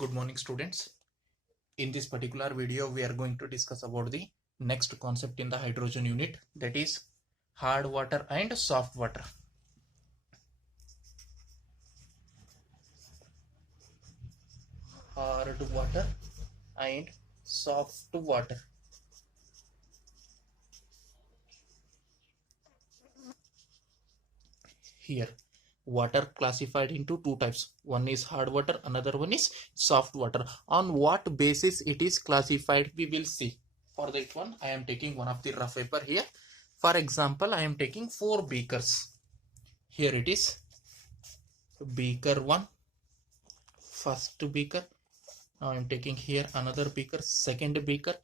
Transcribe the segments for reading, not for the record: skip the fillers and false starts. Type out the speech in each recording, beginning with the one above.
Good morning, students. In this particular video, we are going to discuss about the next concept in the hydrogen unit, that is hard water and soft water. Hard water and soft water. Here, water classified into two types. One is hard water, another one is soft water. On what basis it is classified, we will see. For that one, I am taking one of the rough paper here. For example, I am taking 4 beakers. Here it is. Beaker 1, first beaker. Now I am taking here another beaker, second beaker.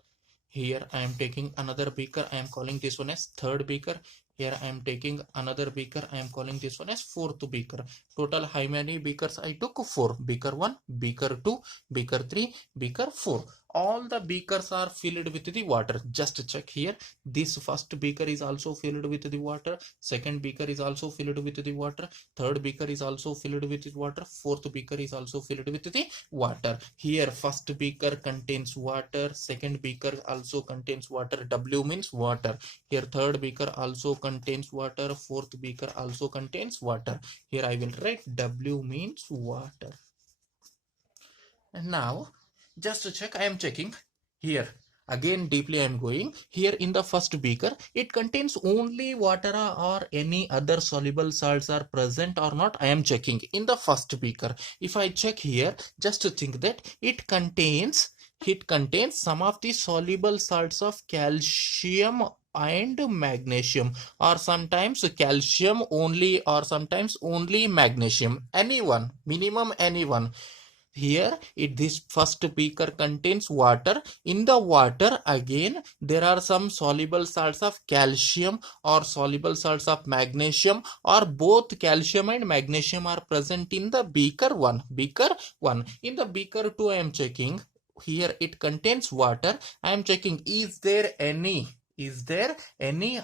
Here I am taking another beaker. I am calling this one as third beaker. Here I am taking another beaker. I am calling this one as fourth beaker. Total how many beakers I took? 4. Beaker 1, beaker 2, beaker 3, beaker 4. All the beakers are filled with the water. Just check here. This first beaker is also filled with the water. Second beaker is also filled with the water. Third beaker is also filled with the water. Fourth beaker is also filled with the water. Here first beaker contains water. Second beaker also contains water. W means water. Here third beaker also contains water. Fourth beaker also contains water. Here I will write W means water. And now just to check, I am checking here. Again deeply I am going. Here in the first beaker, it contains only water or any other soluble salts are present or not. I am checking in the first beaker. If I check here, just to think that it contains some of the soluble salts of calcium and magnesium, or sometimes calcium only, or sometimes only magnesium. Anyone, minimum anyone. Here this first beaker contains water. In the water again there are some soluble salts of calcium or soluble salts of magnesium, or both calcium and magnesium are present in the beaker 1. In the beaker 2 I am checking. Here it contains water. I am checking, is there any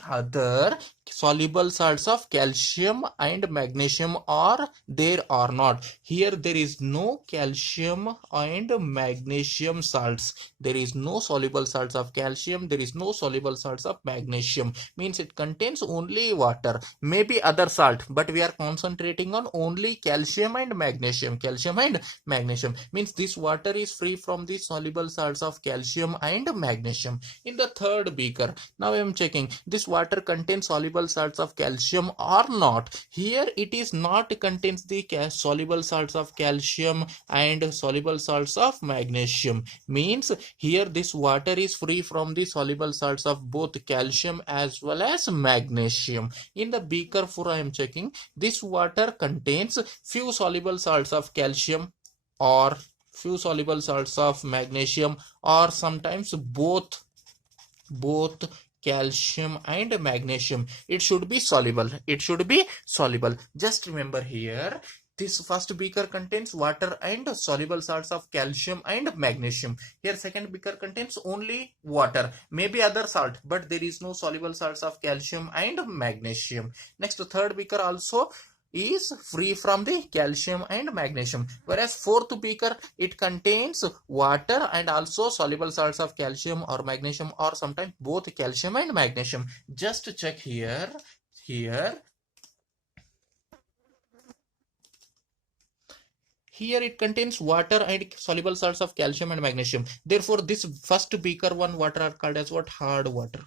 other soluble salts of calcium and magnesium are there or not? Here there is no calcium and magnesium salts. There is no soluble salts of calcium. There is no soluble salts of magnesium. Means it contains only water. Maybe other salt, but we are concentrating on only calcium and magnesium. Calcium and magnesium means this water is free from the soluble salts of calcium and magnesium. In the third beaker, now I am checking, this water contains soluble salts of calcium or not. Here it is not contains the soluble salts of calcium and soluble salts of magnesium. Means here this water is free from the soluble salts of both calcium as well as magnesium. In the beaker 4 I am checking, this water contains few soluble salts of calcium or few soluble salts of magnesium, or sometimes both calcium and magnesium. It should be soluble. Just remember here, this first beaker contains water and soluble salts of calcium and magnesium. Here second beaker contains only water, maybe other salt, but there is no soluble salts of calcium and magnesium. Next, third beaker also is free from the calcium and magnesium, whereas fourth beaker, it contains water and also soluble salts of calcium or magnesium, or sometimes both calcium and magnesium. Just check here it contains water and soluble salts of calcium and magnesium. Therefore this first beaker 1 water are called as what? Hard water.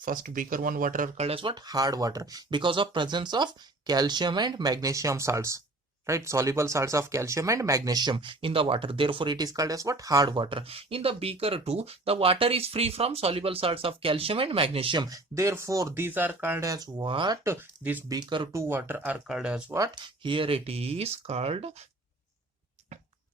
First beaker 1 water are called as what? Hard water, because of presence of calcium and magnesium salts, right? Soluble salts of calcium and magnesium in the water. Therefore it is called as what? Hard water. In the beaker 2, the water is free from soluble salts of calcium and magnesium. Therefore these are called as what? This beaker 2 water are called as what? Here it is called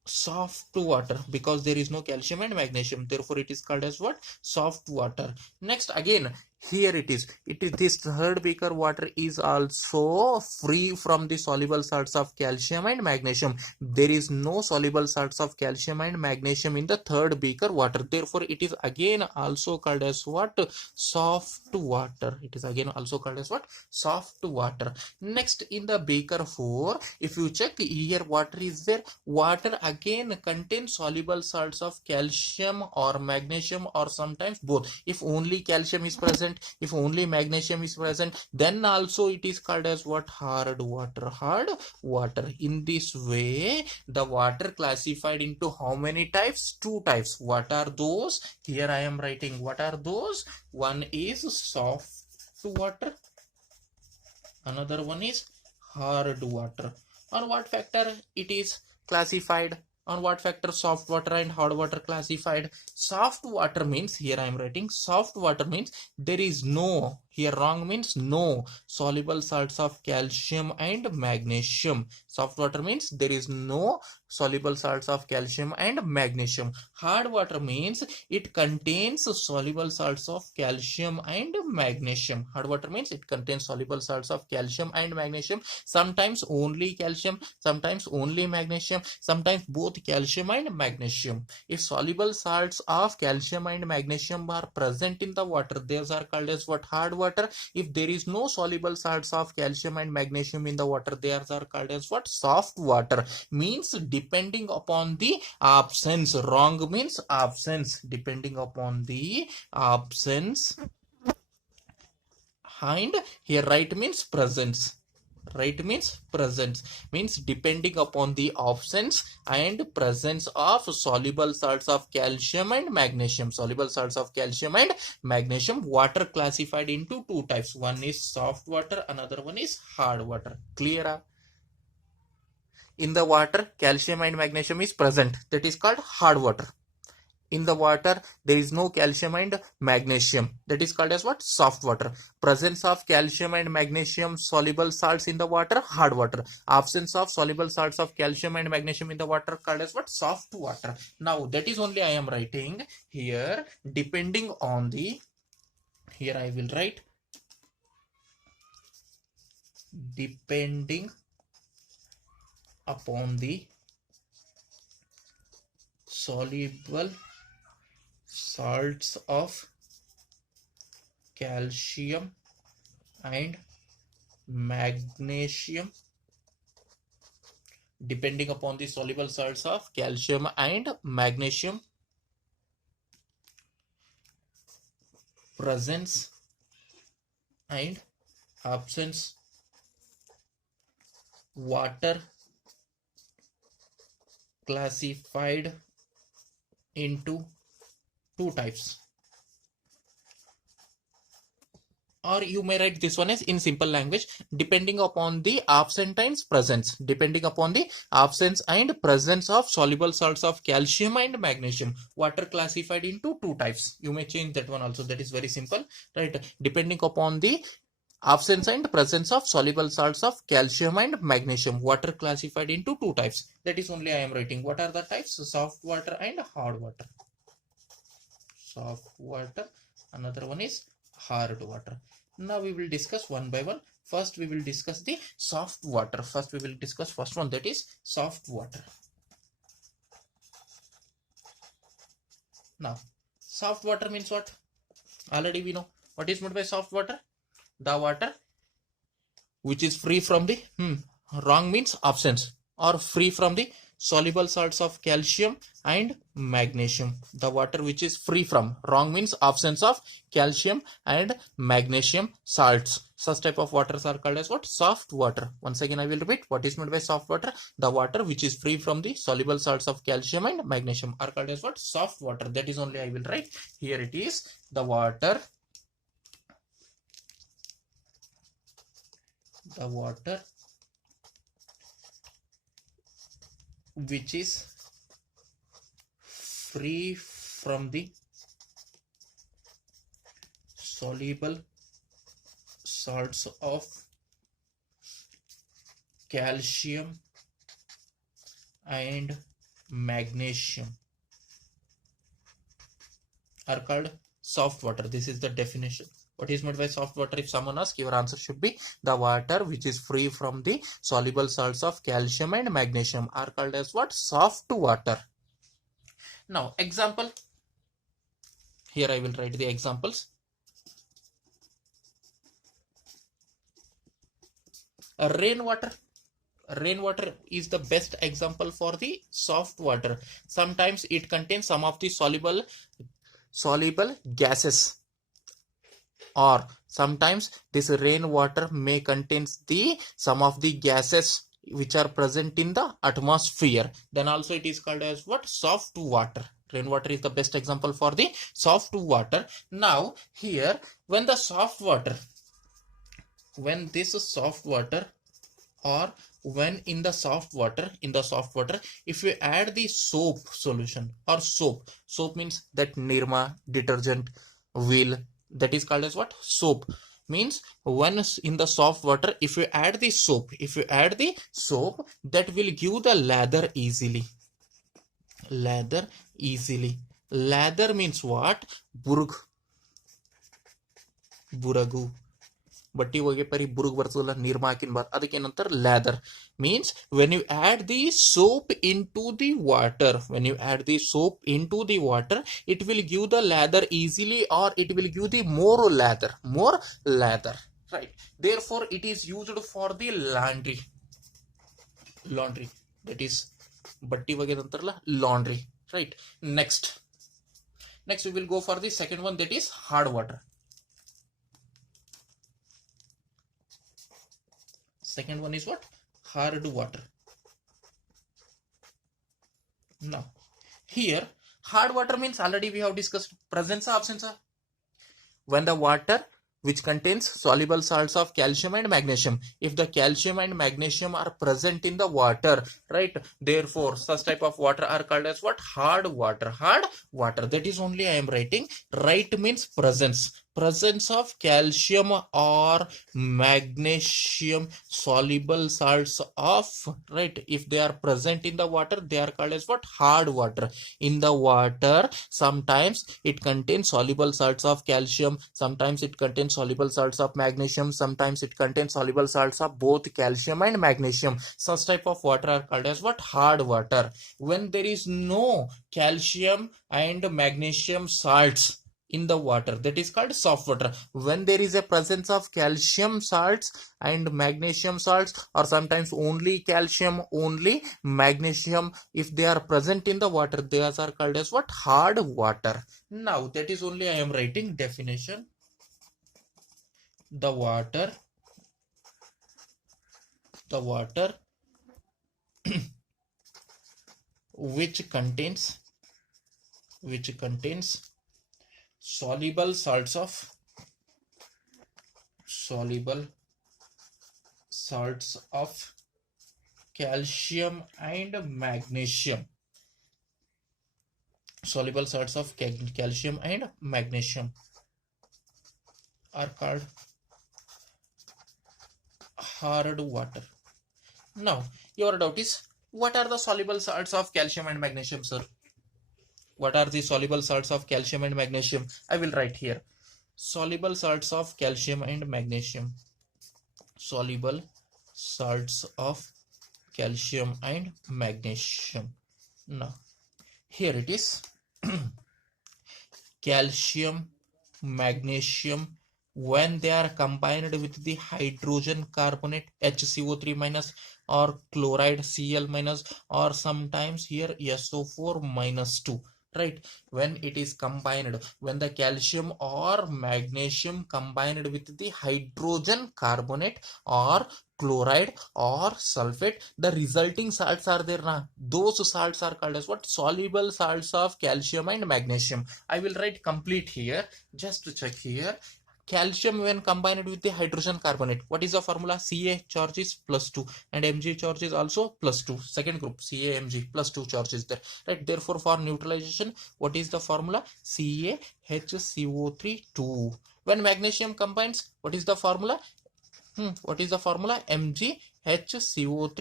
soft water, because there is no calcium and magnesium. Therefore it is called as what? Soft water. Next, again Here it is this third beaker water is also free from the soluble salts of calcium and magnesium. There is no soluble salts of calcium and magnesium in the third beaker water. Therefore, it is again also called as what? Soft water. It is again also called as what? Soft water. Next, in the beaker 4, if you check here, water is there. Water again contains soluble salts of calcium or magnesium or sometimes both. If only calcium is present, if only magnesium is present, then also it is called as what? Hard water. Hard water. In this way, the water classified into how many types? 2 types. What are those? Here I am writing. What are those? One is soft water, another one is hard water. On what factor it is classified? On what factor soft water and hard water classified? Soft water means, here I am writing, soft water means there is no, here wrong means no soluble salts of calcium and magnesium. Soft water means there is no soluble salts of calcium and magnesium. Hard water means it contains soluble salts of calcium and magnesium. Hard water means it contains soluble salts of calcium and magnesium. Sometimes only calcium, sometimes only magnesium, sometimes both calcium and magnesium. If soluble salts of calcium and magnesium are present in the water, these are called as what? Hard water. If there is no soluble salts of calcium and magnesium in the water, they are called as what? Soft water. Means depending upon the absence. Wrong means absence. Depending upon the absence. And here right means presence. Right means presence. Means depending upon the absence and presence of soluble salts of calcium and magnesium. Soluble salts of calcium and magnesium. Water classified into 2 types. One is soft water, another one is hard water. Clear? In the water, calcium and magnesium is present. That is called hard water. In the water, there is no calcium and magnesium. That is called as what? Soft water. Presence of calcium and magnesium soluble salts in the water, hard water. Absence of soluble salts of calcium and magnesium in the water called as what? Soft water. Now, that is only I am writing here, depending on the, here I will write, depending upon the soluble salts of calcium and magnesium, depending upon the soluble salts of calcium and magnesium, presence and absence, water classified into 2 types. Or you may write this one as in simple language, depending upon the absent times presence. Depending upon the absence and presence of soluble salts of calcium and magnesium. Water classified into 2 types. You may change that one also. That is very simple, right? Depending upon the absence and presence of soluble salts of calcium and magnesium. Water classified into 2 types. That is only I am writing. What are the types? Soft water and hard water. Soft water. Another one is hard water. Now we will discuss one by one. First we will discuss the soft water. First we will discuss first one, that is soft water. Now soft water means what? Already we know. What is meant by soft water? The water which is free from the wrong means absence, or free from the soluble salts of calcium and magnesium. The water which is free from, wrong means absence of calcium and magnesium salts. Such type of waters are called as what? Soft water. Once again I will repeat, what is meant by soft water? The water which is free from the soluble salts of calcium and magnesium are called as what? Soft water. That is only I will write. Here it is, the water which is free from the soluble salts of calcium and magnesium are called soft water. This is the definition. What is meant by soft water? If someone asks, your answer should be the water which is free from the soluble salts of calcium and magnesium are called as what? Soft water. Now, example. Here I will write the examples. Rainwater. Rainwater is the best example for the soft water. Sometimes it contains some of the soluble gases, or sometimes this rainwater may contains the some of the gases which are present in the atmosphere. Then also it is called as what? Soft water. Rainwater is the best example for the soft water. Now here, when this soft water, or when in the soft water, if you add the soap solution, or soap means that Nirma detergent wheel, that is called as what? Soap. Means when in the soft water, if you add the soap, that will give the lather easily. Lather means what? Buragu. ಬಟ್ಟಿ ಹೋಗಿ ಪರಿ ಬುರುಗ್ ಬರ್ತದಲ್ಲ, ನೀರ್ಮ ಹಾಕಿನ ಬಾರ್, ಅದಕ್ಕೇನಂತಾರೆ lather. Means when you add the soap into the water, it will give the lather easily, or it will give the more lather, right? Therefore it is used for the laundry, that is ಬಟ್ಟಿ ಒಗೆದಂತಾರಲ್ಲ, laundry, right? Next we will go for the second one, that is hard water. Second one is what? Hard water. Now here, hard water means already we have discussed presence or absence. When the water which contains soluble salts of calcium and magnesium, if the calcium and magnesium are present in the water, right, therefore such type of water are called as what? Hard water. That is only I am writing. Right means presence of calcium or magnesium soluble salts of, right, if they are present in the water, they are called as what? Hard water. In the water, sometimes it contains soluble salts of calcium, sometimes it contains soluble salts of magnesium, sometimes it contains soluble salts of both calcium and magnesium. Such type of water are called as what? Hard water. When there is no calcium and magnesium salts in the water, that is called soft water. When there is a presence of calcium salts and magnesium salts, or sometimes only calcium, only magnesium, if they are present in the water, they are called as what? Hard water. Now that is only I am writing definition. The water which contains soluble salts of calcium and magnesium, soluble salts of calcium and magnesium are called hard water. Now your doubt is, what are the soluble salts of calcium and magnesium, sir? What are the soluble salts of calcium and magnesium? I will write here. Soluble salts of calcium and magnesium. Soluble salts of calcium and magnesium. Now here it is. Calcium, magnesium, when they are combined with the hydrogen carbonate HCO3 minus, or chloride Cl minus, or sometimes here SO4 minus 2, right? When it is combined, when the calcium or magnesium combined with the hydrogen carbonate or chloride or sulfate, the resulting salts are there na, those salts are called as what? Soluble salts of calcium and magnesium. I will write complete here, just to check here. Calcium when combined with the hydrogen carbonate, what is the formula? Ca charge is +2 and Mg charge is also +2. Second group, CaMg +2 charge is there, right? Therefore for neutralization, what is the formula? CaHCO3 2. When magnesium combines, what is the formula? MgHCO3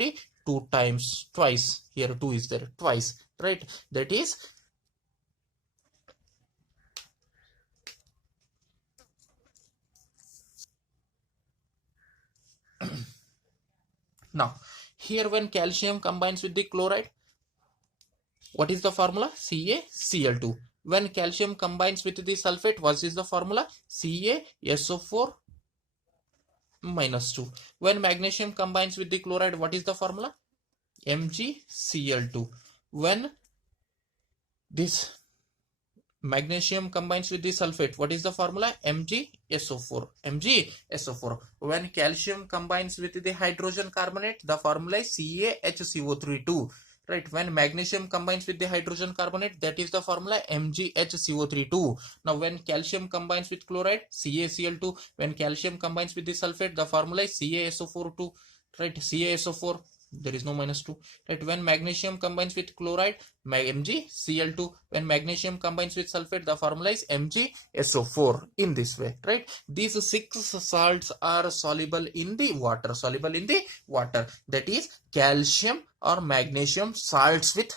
twice. Here 2 is there, twice, right? That is Now, here when calcium combines with the chloride, what is the formula? CaCl2. When calcium combines with the sulfate, what is the formula? CaSO4 minus 2. When magnesium combines with the chloride, what is the formula? MgCl2. When this magnesium combines with the sulfate, what is the formula? MgSO4. MgSO4. When calcium combines with the hydrogen carbonate, the formula is CaHCO32. Right, when magnesium combines with the hydrogen carbonate, that is the formula MgHCO32. Now when calcium combines with chloride, CaCl2. When calcium combines with the sulfate, the formula is CaSO42. Right, CaSO4, there is no minus 2. Right, when magnesium combines with chloride, MgCl2. When magnesium combines with sulfate, the formula is MgSO4. In this way, right? These 6 salts are soluble in the water. Soluble in the water. That is calcium or magnesium salts with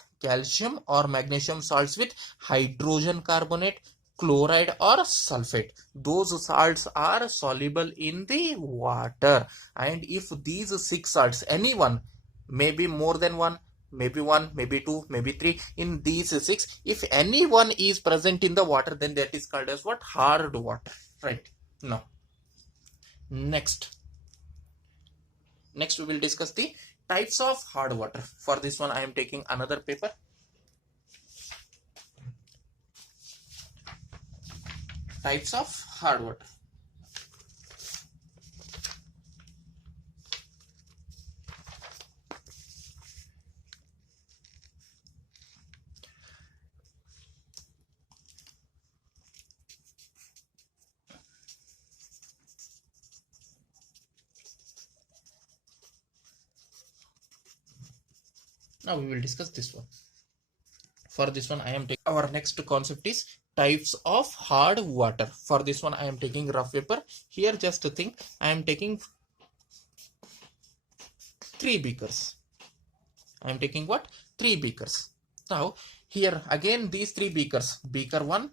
hydrogen carbonate, chloride or sulfate. Those salts are soluble in the water. And if these 6 salts, any one, maybe more than one, maybe 1, maybe 2, maybe 3, in these 6, if any one is present in the water, then that is called as what? Hard water. Right. Now, next we will discuss the types of hard water. For this one, I am taking another paper. Types of hard water. Now we will discuss this one. For this one, I am taking our next concept is types of hard water. For this one, I am taking rough paper. Here, just to think, I am taking 3 beakers. I am taking what? 3 beakers. Now, here again these 3 beakers. Beaker 1,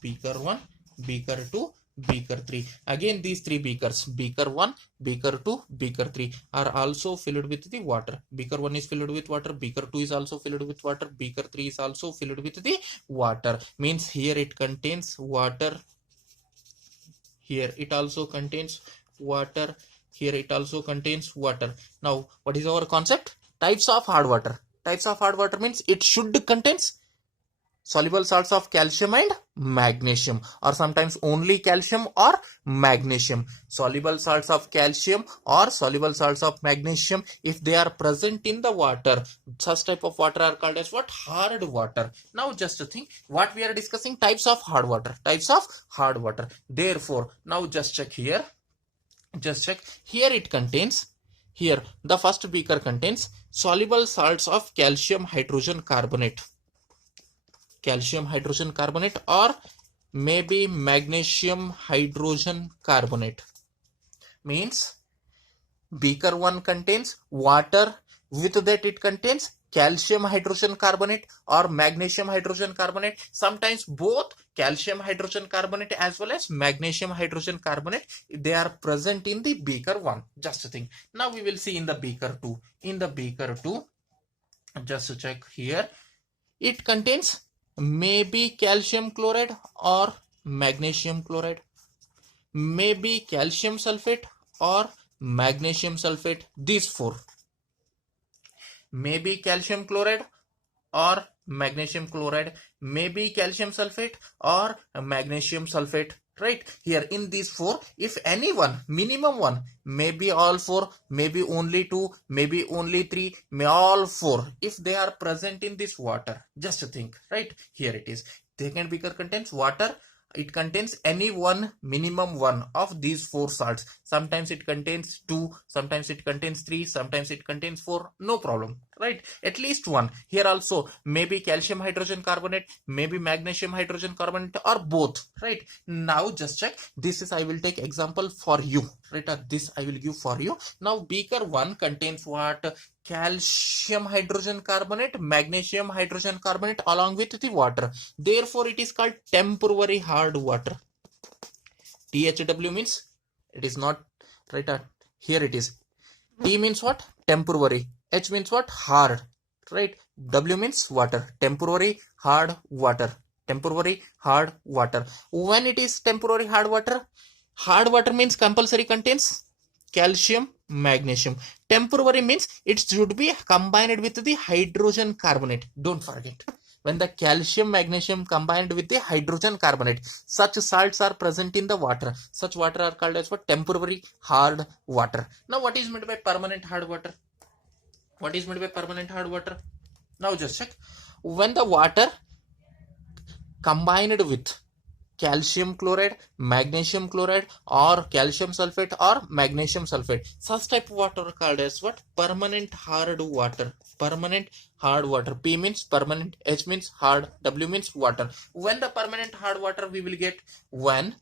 beaker 1, beaker 2, beaker 3. Again these 3 beakers. Beaker 1, beaker 2, beaker 3 are also filled with the water. Beaker 1 is filled with water. Beaker 2 is also filled with water. Beaker 3 is also filled with the water. Means here it contains water. Here it also contains water. Here it also contains water. Now, what is our concept? Types of hard water. Types of hard water means it should contains soluble salts of calcium and magnesium, or sometimes only calcium or magnesium. Soluble salts of calcium or soluble salts of magnesium, if they are present in the water, such type of water are called as what? Hard water. Now just to think what we are discussing, types of hard water. Types of hard water. Therefore, now just check here. Just check here, it contains, here the first beaker contains soluble salts of calcium hydrogen carbonate, or maybe magnesium hydrogen carbonate. Means beaker 1 contains water, with that it contains calcium hydrogen carbonate or magnesium hydrogen carbonate. Sometimes both calcium hydrogen carbonate as well as magnesium hydrogen carbonate, they are present in the beaker 1. Just a thing. Now we will see in the beaker 2. In the beaker 2, just to check here, it contains maybe calcium chloride or magnesium chloride, maybe calcium sulfate or magnesium sulfate. These 4. Maybe calcium chloride or magnesium chloride, maybe calcium sulfate or magnesium sulfate. Right, here in these 4, if any one, minimum 1, maybe all 4, maybe only 2, maybe only 3, may all 4, if they are present in this water, just think. Right, here it is. Second beaker contains water. It contains any one, minimum 1 of these 4 salts. Sometimes it contains 2, sometimes it contains 3, sometimes it contains 4. No problem. Right, at least 1. Here also maybe calcium hydrogen carbonate, maybe magnesium hydrogen carbonate, or both. Right, now just check. This is, I will take example for you. Right, this I will give for you. Now beaker 1 contains what? Calcium hydrogen carbonate, magnesium hydrogen carbonate along with the water. Therefore, it is called temporary hard water. THW means it is not, right, here it is T means what? Temporary. H means what? Hard. Right? W means water. Temporary hard water. Temporary hard water. When it is temporary hard water means compulsory contains calcium, magnesium. Temporary means it should be combined with the hydrogen carbonate. Don't forget. When the calcium, magnesium combined with the hydrogen carbonate, such salts are present in the water. Such water are called as what? Temporary hard water. Now, what is meant by permanent hard water? What is meant by permanent hard water? Now, just check. When the water combined with calcium chloride, magnesium chloride, or calcium sulfate or magnesium sulfate, such type of water are called as what? Permanent hard water. Permanent hard water. P means permanent, H means hard, W means water. When the permanent hard water we will get? When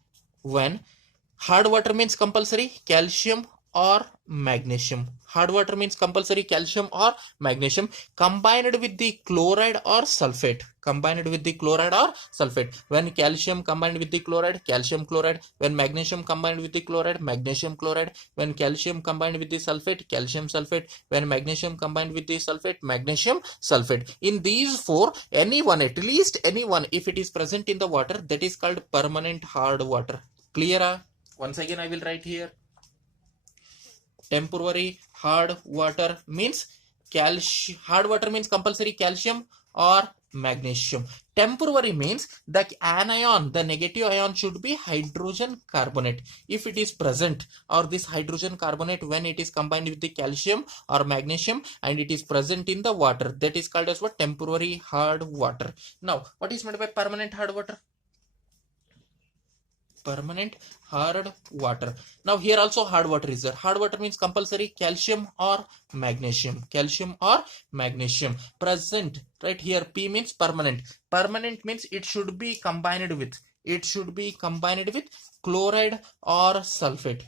hard water means compulsory calcium or magnesium. Hard water means compulsory calcium or magnesium combined with the chloride or sulfate. Combined with the chloride or sulfate. When calcium combined with the chloride, calcium chloride. When magnesium combined with the chloride, magnesium chloride. When calcium combined with the sulfate, calcium sulfate. When magnesium combined with the sulfate, magnesium sulfate. In these four, anyone, at least anyone, if it is present in the water, that is called permanent hard water. Clear? Once again, I will write here. Temporary hard water means hard water means compulsory calcium or magnesium. Temporary means the anion, the negative ion should be hydrogen carbonate. If it is present, or this hydrogen carbonate, when it is combined with the calcium or magnesium and it is present in the water, that is called as what? Temporary hard water. Now, what is meant by permanent hard water? Permanent hard water. Now here also hard water is there. Hard water means compulsory calcium or magnesium. Calcium or magnesium present. Right here P means permanent. Permanent means it should be combined with. It should be combined with chloride or sulfate.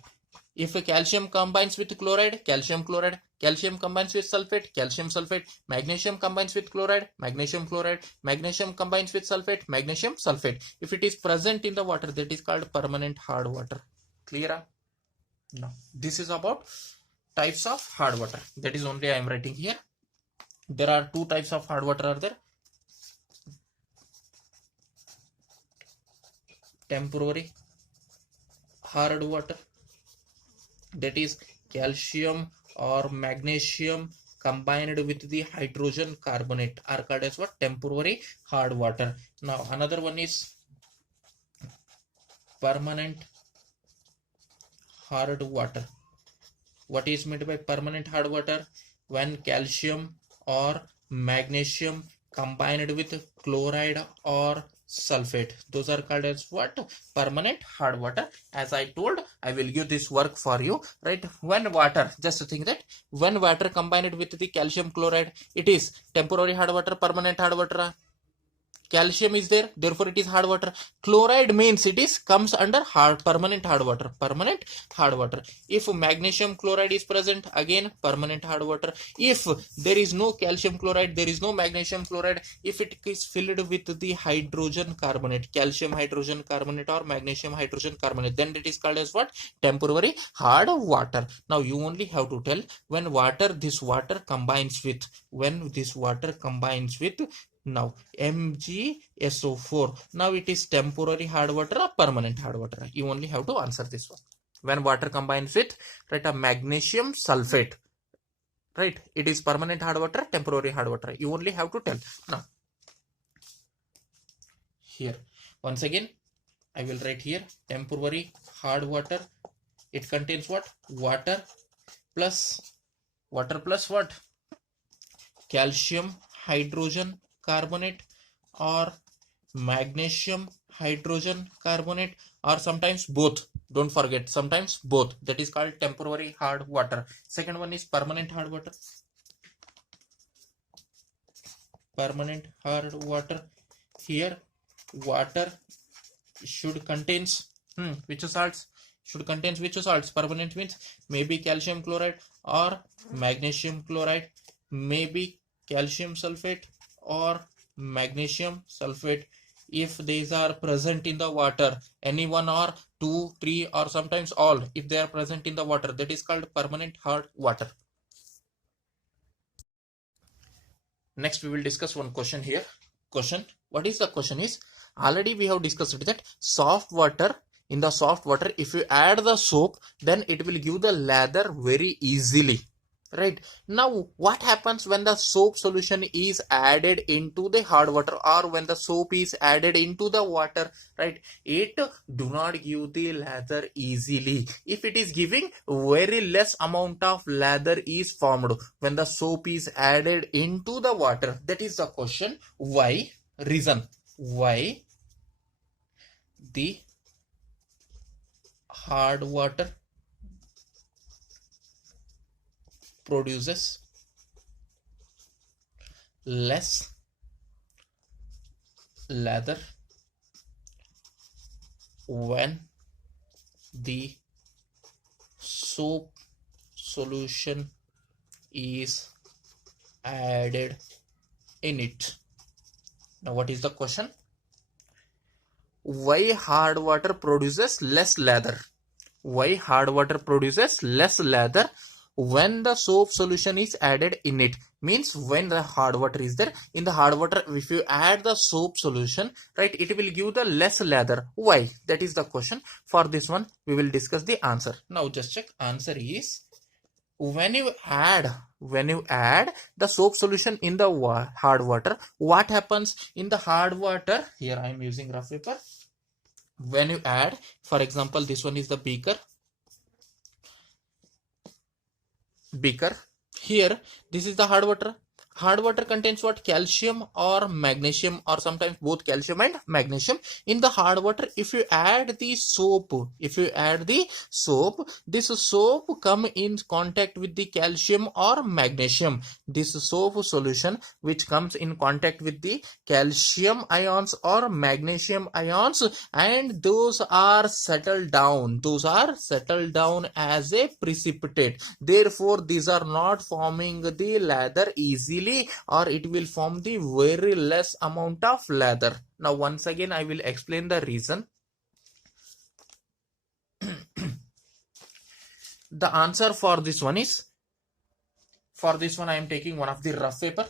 If a calcium combines with chloride, calcium chloride. Calcium combines with sulfate, calcium sulfate. Magnesium combines with chloride, magnesium chloride. Magnesium combines with sulfate, magnesium sulfate. If it is present in the water, that is called permanent hard water. Clear? Now, this is about types of hard water. That is only I am writing here. There are two types of hard water are there. Temporary hard water, that is calcium or magnesium combined with the hydrogen carbonate are called as what? Temporary hard water. Now another one is permanent hard water. What is meant by permanent hard water? When calcium or magnesium combined with chloride or sulfate, those are called as what? Permanent hard water. As I told, I will give this work for you, right? When water, just think that when water combined with the calcium chloride, it is temporary hard water, permanent hard water. Calcium is there, therefore it is hard water. Chloride means it is comes under permanent hard water. Permanent hard water. If magnesium chloride is present, again permanent hard water. If there is no calcium chloride, there is no magnesium chloride, if it is filled with the hydrogen carbonate, calcium hydrogen carbonate or magnesium hydrogen carbonate, then it is called as what? Temporary hard water. Now you only have to tell when this water combines with, now MgSO4. Now it is temporary hard water or permanent hard water. You only have to answer this one. When water combines with, right, a magnesium sulfate, right, it is permanent hard water, temporary hard water. You only have to tell. Now here once again I will write here temporary hard water. It contains what? Water plus what? Calcium hydrogen carbonate or magnesium hydrogen carbonate, or sometimes both. Don't forget, sometimes both. That is called temporary hard water. Second one is permanent hard water. Permanent hard water. Here water should contains which salts? Should contains which salts? Permanent means maybe calcium chloride or magnesium chloride, maybe calcium sulfate or magnesium sulfate. If these are present in the water, any one or 2, 3, or sometimes all, if they are present in the water, that is called permanent hard water. Next, we will discuss one question here. Question. What is the question is, already we have discussed that soft water, in the soft water, if you add the soap, then it will give the lather very easily. Right. Now, what happens when the soap solution is added into the hard water, or when the soap is added into the water, right? It do not give the lather easily. If it is giving, very less amount of lather is formed when the soap is added into the water. That is the question. Why? Reason. Why the hard water produces less lather when the soap solution is added in it. Now, what is the question? Why hard water produces less lather? Why hard water produces less lather when the soap solution is added in it? Means when the hard water is there, in the hard water, if you add the soap solution, right, it will give the less lather. Why? That is the question. For this one, we will discuss the answer. Now, just check. Answer is, when you add the soap solution in the hard water, what happens in the hard water? Here I am using rough paper. When you add, for example, this one is the beaker. Here, this is the hard water. Hard water contains what? Calcium or magnesium, or sometimes both calcium and magnesium. In the hard water, if you add the soap, this soap come in contact with the calcium or magnesium. This soap solution which comes in contact with the calcium ions or magnesium ions, and those are settled down as a precipitate. Therefore, these are not forming the lather easily, or it will form the very less amount of lather. Now, once again, I will explain the reason. The answer for this one is, for this one I am taking one of the rough paper.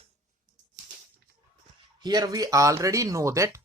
Here we already know that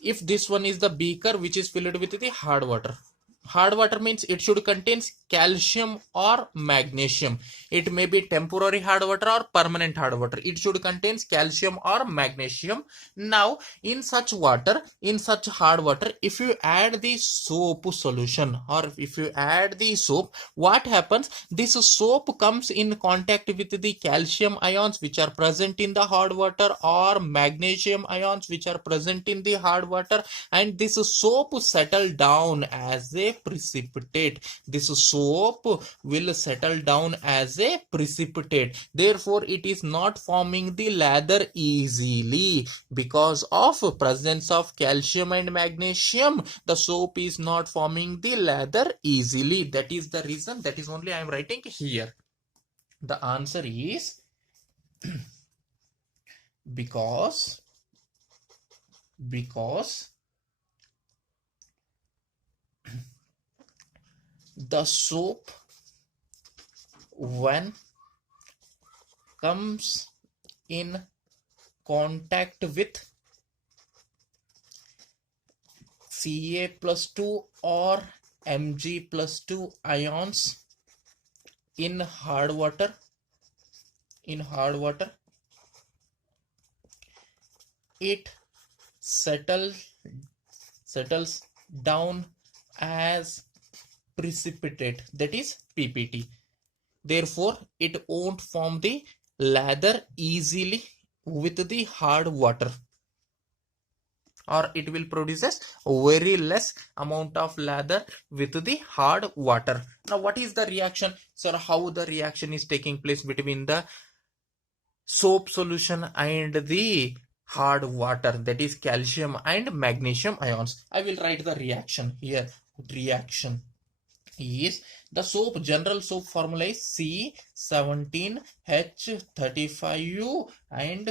if this one is the beaker which is filled with the hard water means it should contain calcium or magnesium. It may be temporary hard water or permanent hard water. It should contain calcium or magnesium. Now, in such hard water, if you add the soap solution, or if you add the soap, what happens? This soap comes in contact with the calcium ions which are present in the hard water, or magnesium ions which are present in the hard water, and this soap settle down as a precipitate. This soap will settle down as a precipitate. Therefore, it is not forming the lather easily. Because of presence of calcium and magnesium, the soap is not forming the lather easily. That is the reason. That is only I am writing here. The answer is because the soap, when comes in contact with Ca+2 or Mg+2 ions in hard water, it settles down as precipitate, that is PPT. Therefore, it won't form the lather easily with the hard water, or it will produce a very less amount of lather with the hard water. Now, what is the reaction? So, how the reaction is taking place between the soap solution and the hard water, that is calcium and magnesium ions? I will write the reaction here. Reaction. is the soap, general soap formula is C17H35U and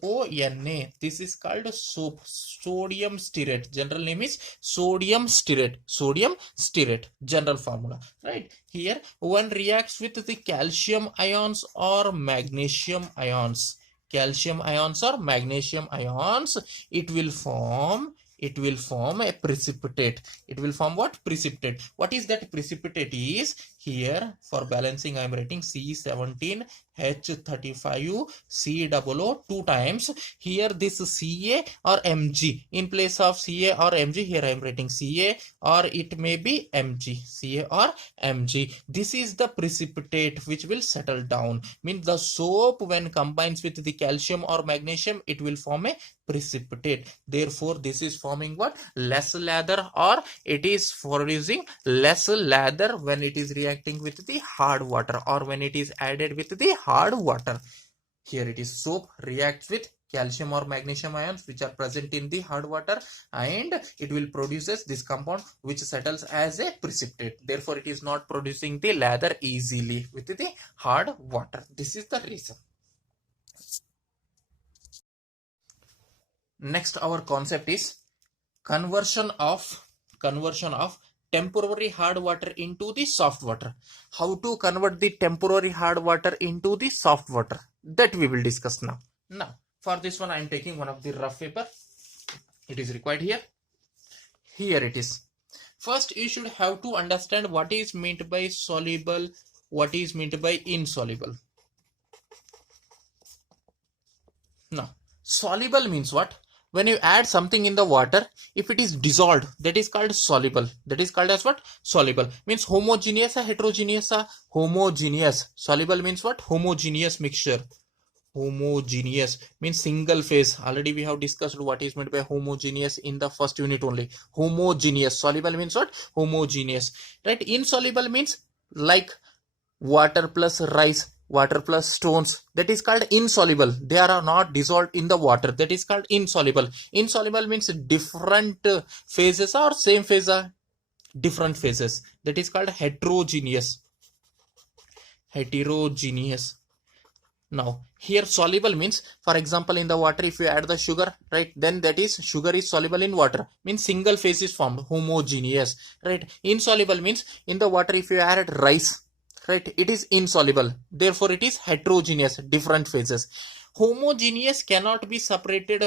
COONA. This is called soap, sodium stearate. General name is sodium stearate. Sodium stearate, general formula. Right here, one reacts with the calcium ions or magnesium ions. Calcium ions or magnesium ions, it will form a precipitate. It will form what? Precipitate. What is that precipitate? Is here, for balancing I am writing C17H35U COO 2 times. Here this Ca or Mg, in place of Ca or Mg, here I am writing Ca or it may be Mg. Ca or Mg. This is the precipitate which will settle down. Means the soap when combines with the calcium or magnesium, it will form a precipitate. Therefore this is forming what? Less lather, or it is producing less lather when it is reacting with the hard water or when it is added with the hard water. Here it is soap reacts with calcium or magnesium ions which are present in the hard water, and it will produces this compound which settles as a precipitate. Therefore it is not producing the lather easily with the hard water. This is the reason. Next, our concept is conversion of temporary hard water into the soft water. How to convert the temporary hard water into the soft water, that we will discuss now. Now for this one I am taking one of the rough paper. It is required here. Here it is. First you should have to understand what is meant by soluble, what is meant by insoluble. Now soluble means what? When you add something in the water, if it is dissolved, that is called soluble. That is called as what? Soluble. Means homogeneous or heterogeneous? Homogeneous. Soluble means what? Homogeneous mixture. Homogeneous means single phase. Already we have discussed what is meant by homogeneous in the first unit only. Homogeneous. Soluble means what? Homogeneous. Right? Insoluble means like water plus rice, water plus stones, that is called insoluble. They are not dissolved in the water, that is called insoluble. Insoluble means different phases or same phase are different phases, that is called heterogeneous. Now here soluble means, for example, in the water if you add the sugar, right, then that is sugar is soluble in water, means single phase is formed, homogeneous. Right? Insoluble means in the water if you add rice, right, it is insoluble, therefore it is heterogeneous, different phases. Homogeneous cannot be separated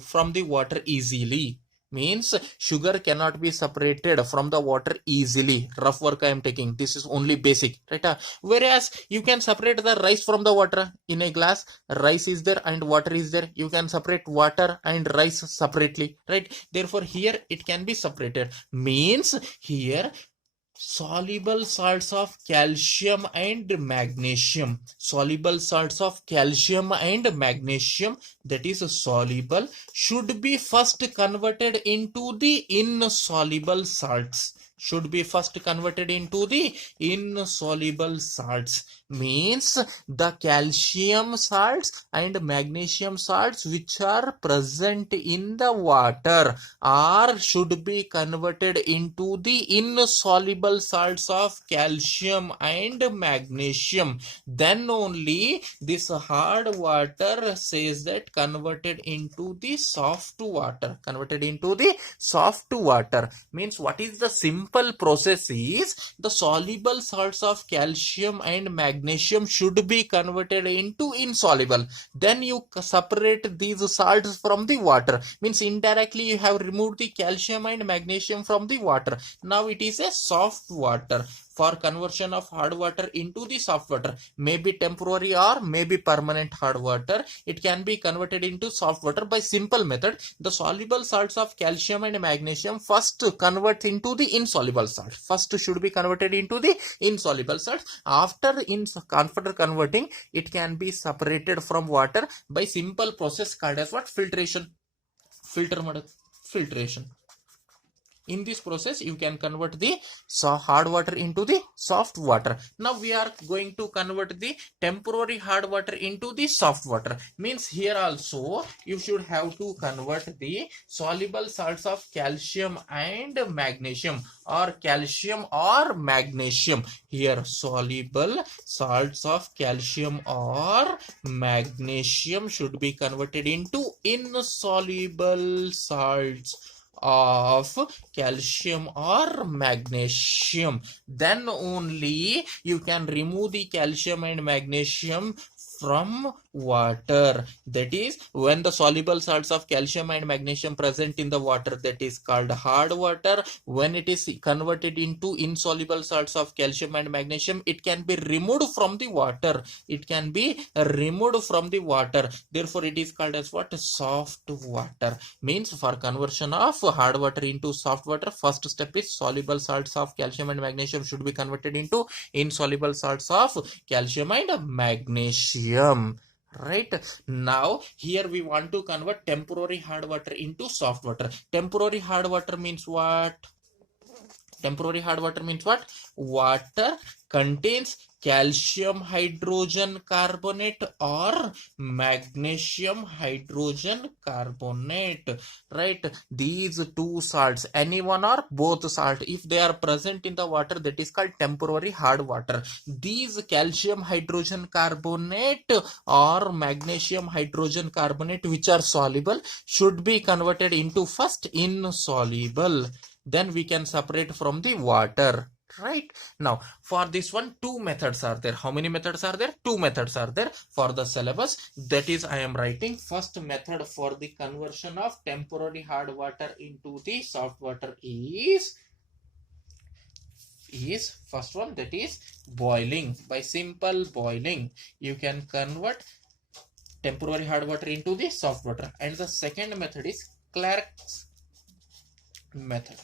from the water easily. Means sugar cannot be separated from the water easily. Rough work I am taking, this is only basic, right? Whereas you can separate the rice from the water. In a glass, rice is there and water is there, you can separate water and rice separately, right? Therefore here it can be separated. Means here soluble salts of calcium and magnesium, soluble salts of calcium and magnesium, that is soluble, should be first converted into the insoluble salts, should be first converted into the insoluble salts. Means the calcium salts and magnesium salts which are present in the water are should be converted into the insoluble salts of calcium and magnesium. Then only this hard water says that converted into the soft water, converted into the soft water. Means what is the simple process is, the soluble salts of calcium and magnesium should be converted into insoluble, then you separate these salts from the water. Means indirectly you have removed the calcium and magnesium from the water. Now it is a soft water. For conversion of hard water into the soft water, maybe temporary or maybe permanent hard water, it can be converted into soft water by simple method. The soluble salts of calcium and magnesium first convert into the insoluble salt. First should be converted into the insoluble salt. After converting, it can be separated from water by simple process called as what? Filtration. Filtration. In this process, you can convert the hard water into the soft water. Now we are going to convert the temporary hard water into the soft water. Means here also you should have to convert the soluble salts of calcium and magnesium, or calcium or magnesium. Here soluble salts of calcium or magnesium should be converted into insoluble salts of calcium or magnesium. Then only you can remove the calcium and magnesium from water. That is, when the soluble salts of calcium and magnesium present in the water, that is called hard water. When it is converted into insoluble salts of calcium and magnesium, it can be removed from the water. It can be removed from the water. Therefore, it is called as what? Soft water. Means for conversion of hard water into soft water, first step is soluble salts of calcium and magnesium should be converted into insoluble salts of calcium and magnesium. Right. Now here we want to convert temporary hard water into soft water. Temporary hard water means what? Temporary hard water means what? Water contains calcium hydrogen carbonate or magnesium hydrogen carbonate. Right? These two salts, any one or both salt, if they are present in the water, that is called temporary hard water. These calcium hydrogen carbonate or magnesium hydrogen carbonate, which are soluble, should be converted into first insoluble. Then we can separate from the water. Right. Now for this one, two methods are there. How many methods are there? Two methods are there for the syllabus. That is, I am writing first method for the conversion of temporary hard water into the soft water is first one, that is boiling. By simple boiling, you can convert temporary hard water into the soft water. And the second method is Clark's method.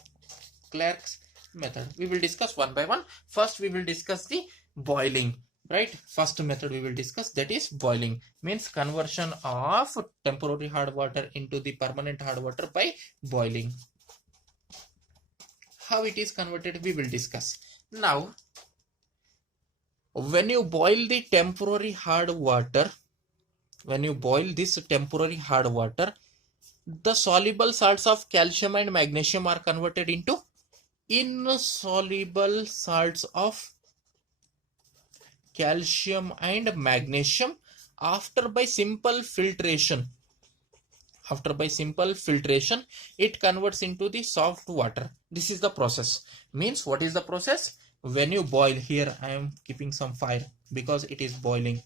Clark's method. We will discuss one by one. First, we will discuss the boiling. Right? First method we will discuss, that is boiling. Means conversion of temporary hard water into the permanent hard water by boiling. How it is converted, we will discuss. Now, when you boil the temporary hard water, the soluble salts of calcium and magnesium are converted into insoluble salts of calcium and magnesium after by simple filtration. It converts into the soft water. This is the process. Means what is the process? When you boil, here I am keeping some fire because it is boiling.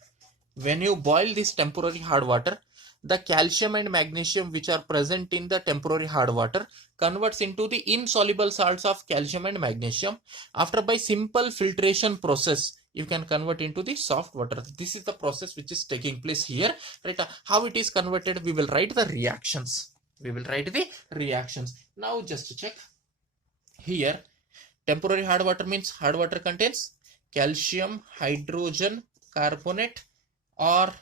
When you boil this temporary hard water, the calcium and magnesium which are present in the temporary hard water converts into the insoluble salts of calcium and magnesium. After by simple filtration process, you can convert into the soft water. This is the process which is taking place here. Right? How it is converted, we will write the reactions. Now just check. Here, temporary hard water means hard water contains calcium hydrogen carbonate or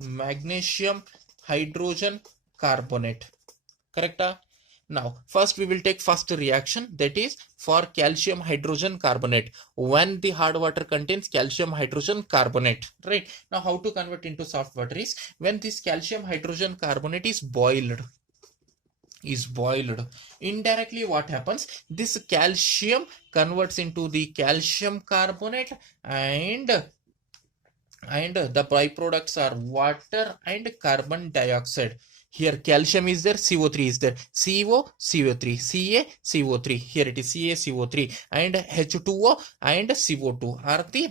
magnesium hydrogen carbonate. Correct? Now first we will take first reaction, that is for calcium hydrogen carbonate. When the hard water contains calcium hydrogen carbonate. Right? Now how to convert into soft water is when this calcium hydrogen carbonate is boiled. Indirectly what happens? This calcium converts into the calcium carbonate and the byproducts are water and carbon dioxide. Here calcium is there, CO3 is there, CO, CO3, Ca, CO3. Here it is CaCO3 and H2O and CO2 are the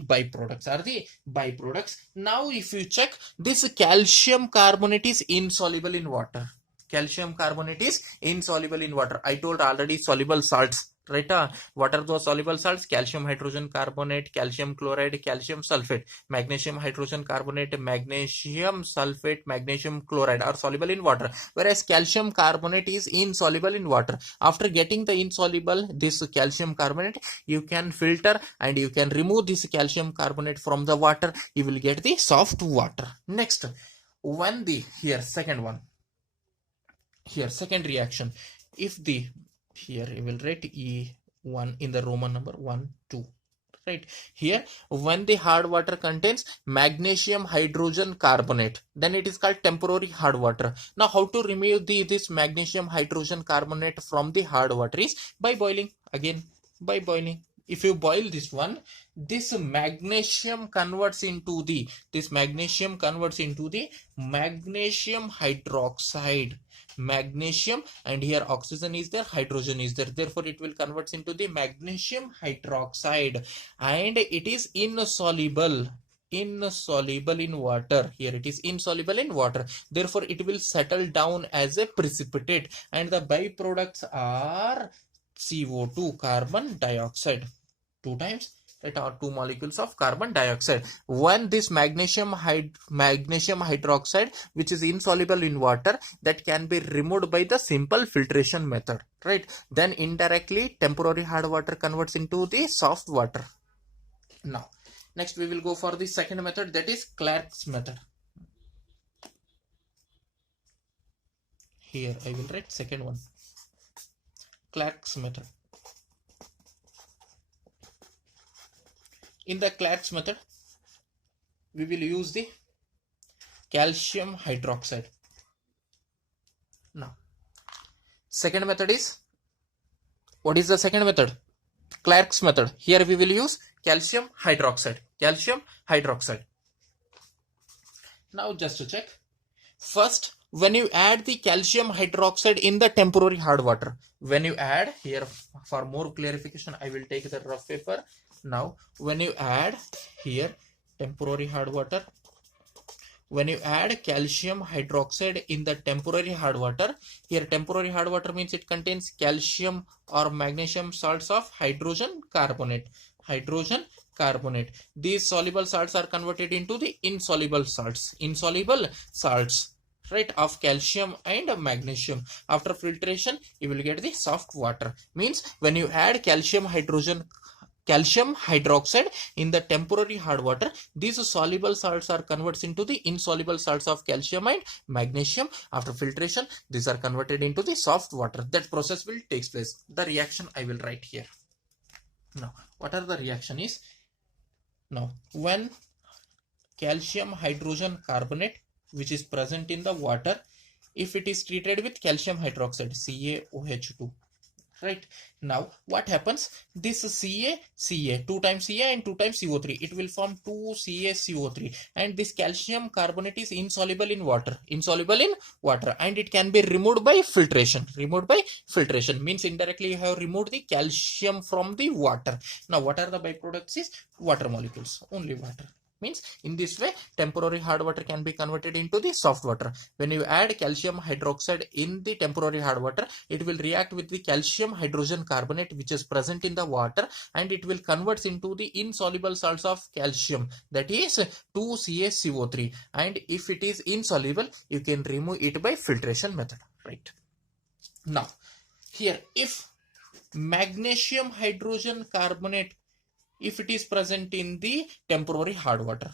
byproducts. Now if you check, this calcium carbonate is insoluble in water. I told already soluble salts. Right? What are those soluble salts? Calcium hydrogen carbonate, calcium chloride, calcium sulfate, magnesium hydrogen carbonate, magnesium sulfate, magnesium chloride are soluble in water, whereas calcium carbonate is insoluble in water. After getting the insoluble, this calcium carbonate, you can filter and you can remove this calcium carbonate from the water. You will get the soft water. Next, second reaction. If the Here you will write E1 in the Roman number 1, 2. Right here, when the hard water contains magnesium hydrogen carbonate, then it is called temporary hard water. Now, how to remove this magnesium hydrogen carbonate from the hard water is by boiling. Again, by boiling. If you boil this one, this magnesium converts into the magnesium hydroxide. Magnesium, and here oxygen is there, hydrogen is there, therefore it will convert into the magnesium hydroxide, and it is insoluble in water. Here it is insoluble in water, therefore it will settle down as a precipitate, and the byproducts are CO2, carbon dioxide. Two times, right, or two molecules of carbon dioxide. When this magnesium hydroxide, which is insoluble in water, that can be removed by the simple filtration method, right, then indirectly temporary hard water converts into the soft water. Now next we will go for the second method, that is Clark's method. Here I will write second one, Clark's method. In the Clark's method, we will use the calcium hydroxide. Now, second method is, what is the second method? Clark's method. Here we will use calcium hydroxide. Calcium hydroxide. Now just to check. First, when you add the calcium hydroxide in the temporary hard water, when you add, here for more clarification, I will take the rough paper. Now, when you add here temporary hard water, when you add calcium hydroxide in the temporary hard water, here temporary hard water means it contains calcium or magnesium salts of hydrogen carbonate. Hydrogen carbonate. These soluble salts are converted into the insoluble salts. Insoluble salts, right, of calcium and magnesium. After filtration, you will get the soft water. Means when you add calcium hydroxide in the temporary hard water, these soluble salts are converted into the insoluble salts of calcium and magnesium. After filtration, these are converted into the soft water. That process will take place. The reaction I will write here. Now, what are the reaction is? Now, when calcium hydrogen carbonate, which is present in the water, if it is treated with calcium hydroxide, CaOH2, right, now what happens? This Ca, 2 times Ca and 2 times CO3, it will form 2 CaCO3, and this calcium carbonate is insoluble in water, and it can be removed by filtration. Means indirectly you have removed the calcium from the water. Now what are the byproducts is water molecules, only water. Means in this way temporary hard water can be converted into the soft water. When you add calcium hydroxide in the temporary hard water, it will react with the calcium hydrogen carbonate which is present in the water, and it will convert into the insoluble salts of calcium, that is 2CaCO3, and if it is insoluble, you can remove it by filtration method, right? Now here, if magnesium hydrogen carbonate, if it is present in the temporary hard water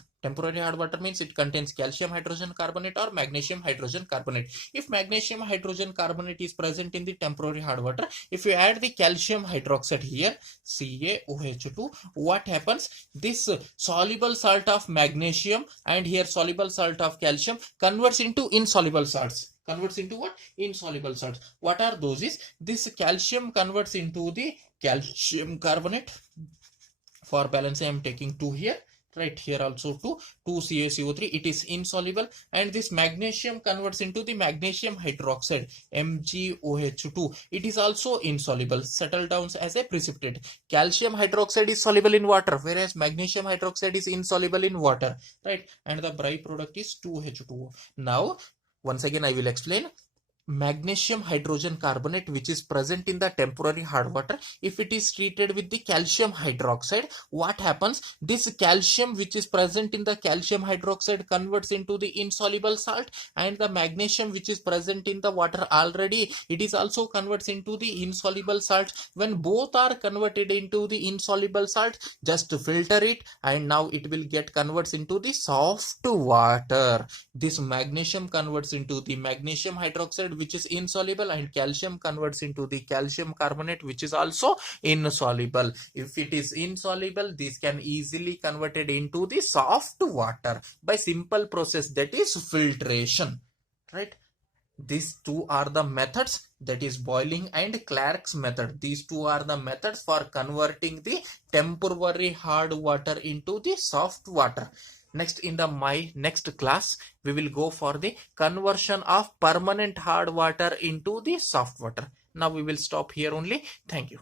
means it contains calcium hydrogen carbonate or magnesium hydrogen carbonate. If magnesium hydrogen carbonate is present in the temporary hard water, if you add the calcium hydroxide here, CaOH2, what happens? This soluble salt of magnesium and here soluble salt of calcium converts into insoluble salts. Converts into what? Insoluble salts. What are those? Is this calcium converts into the calcium carbonate. For balance, I am taking 2 here, right, here also 2 CaCO3, it is insoluble, and this magnesium converts into the magnesium hydroxide, MgOH2, it is also insoluble, settle down as a precipitate. Calcium hydroxide is soluble in water, whereas magnesium hydroxide is insoluble in water, right, and the byproduct is 2H2O. Now once again I will explain. Magnesium hydrogen carbonate, which is present in the temporary hard water, if it is treated with the calcium hydroxide, what happens? This calcium which is present in the calcium hydroxide converts into the insoluble salt, and the magnesium which is present in the water already, it is also converts into the insoluble salt. When both are converted into the insoluble salt, just filter it, and now it will get converts into the soft water. This magnesium converts into the magnesium hydroxide, which is insoluble, and calcium converts into the calcium carbonate, which is also insoluble. If it is insoluble, this can easily converted into the soft water by simple process, that is filtration, right? These two are the methods, that is boiling and Clark's method. These two are the methods for converting the temporary hard water into the soft water. Next, in my next class, we will go for the conversion of permanent hard water into the soft water. Now we will stop here only. Thank you.